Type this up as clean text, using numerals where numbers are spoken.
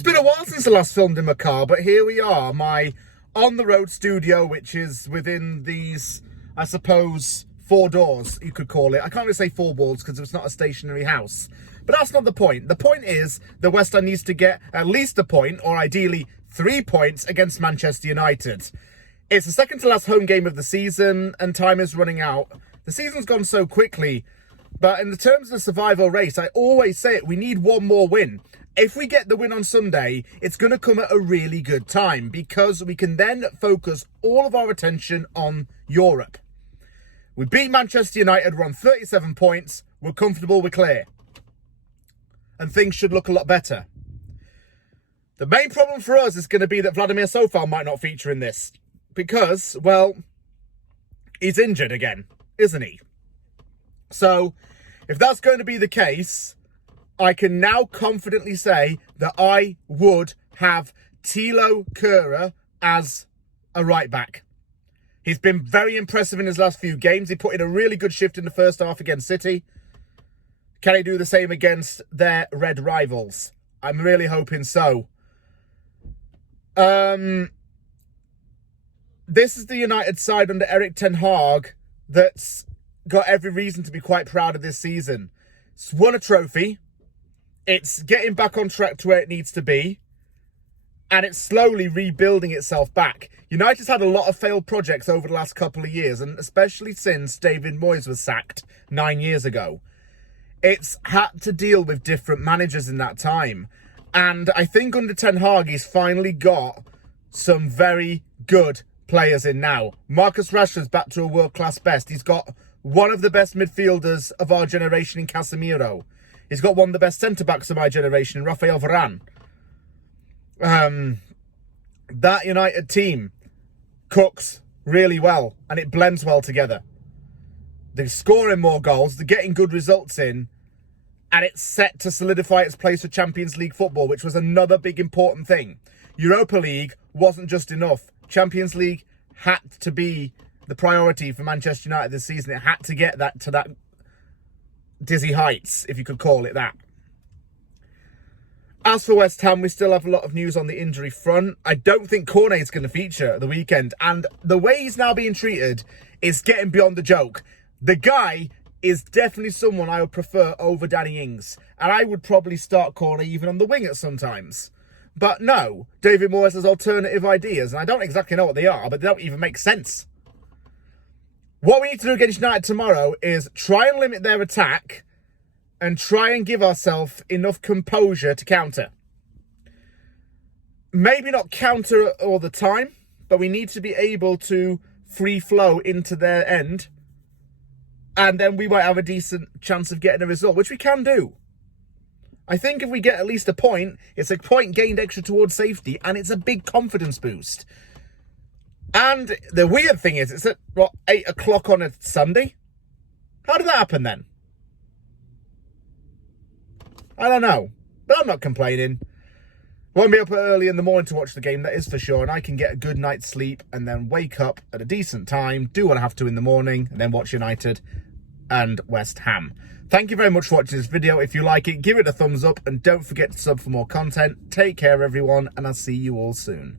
It's been a while since I last filmed in my car, but here we are, my on-the-road studio, which is within these, I suppose, 4 doors, you could call it. I can't really say 4 walls because it's not a stationary house. But that's not the point. The point is that West Ham needs to get at least a point, or ideally 3 points, against Manchester United. It's the second to last home game of the season, and time is running out. The season's gone so quickly, but in the terms of the survival race, I always say it, we need one more win. If we get the win on Sunday, it's going to come at a really good time because we can then focus all of our attention on Europe. We beat Manchester United, we're on 37 points, we're comfortable, we're clear. And things should look a lot better. The main problem for us is going to be that Vladimir Sofal might not feature in this because, well, he's injured again, isn't he? So, if that's going to be the case, I can now confidently say that I would have Thilo Kehrer as a right back. He's been very impressive in his last few games. He put in a really good shift in the first half against City. Can he do the same against their red rivals? I'm really hoping so. This is the United side under Erik ten Hag that's got every reason to be quite proud of this season. It's won a trophy. It's getting back on track to where it needs to be. And it's slowly rebuilding itself back. United's had a lot of failed projects over the last couple of years, and especially since David Moyes was sacked 9 years ago. It's had to deal with different managers in that time. And I think under Ten Hag, he's finally got some very good players in now. Marcus Rashford's back to a world-class best. He's got one of the best midfielders of our generation in Casemiro. He's got one of the best centre-backs of my generation in Rafael Varane. That United team cooks really well and it blends well together. They're scoring more goals, they're getting good results in, and it's set to solidify its place for Champions League football, which was another big important thing. Europa League wasn't just enough. Champions League had to be the priority for Manchester United this season. It had to get that to that dizzy heights, if you could call it that. As for West Ham, we still have a lot of news on the injury front. I don't think Cornet is going to feature at the weekend. And the way he's now being treated is getting beyond the joke. The guy is definitely someone I would prefer over Danny Ings. And I would probably start Cornet even on the wing at sometimes. But no, David Moyes has alternative ideas. And I don't exactly know what they are, but they don't even make sense. What we need to do against United tomorrow is try and limit their attack and try and give ourselves enough composure to counter. Maybe not counter all the time, but we need to be able to free flow into their end. And then we might have a decent chance of getting a result, which we can do. I think if we get at least a point, it's a point gained extra towards safety, and it's a big confidence boost. And the weird thing is, it's at, 8 o'clock on a Sunday? How did that happen then? I don't know. But I'm not complaining. Won't be up early in the morning to watch the game, that is for sure. And I can get a good night's sleep and then wake up at a decent time, do what I have to in the morning, and then watch United and West Ham. Thank you very much for watching this video. If you like it, give it a thumbs up and don't forget to sub for more content. Take care, everyone, and I'll see you all soon.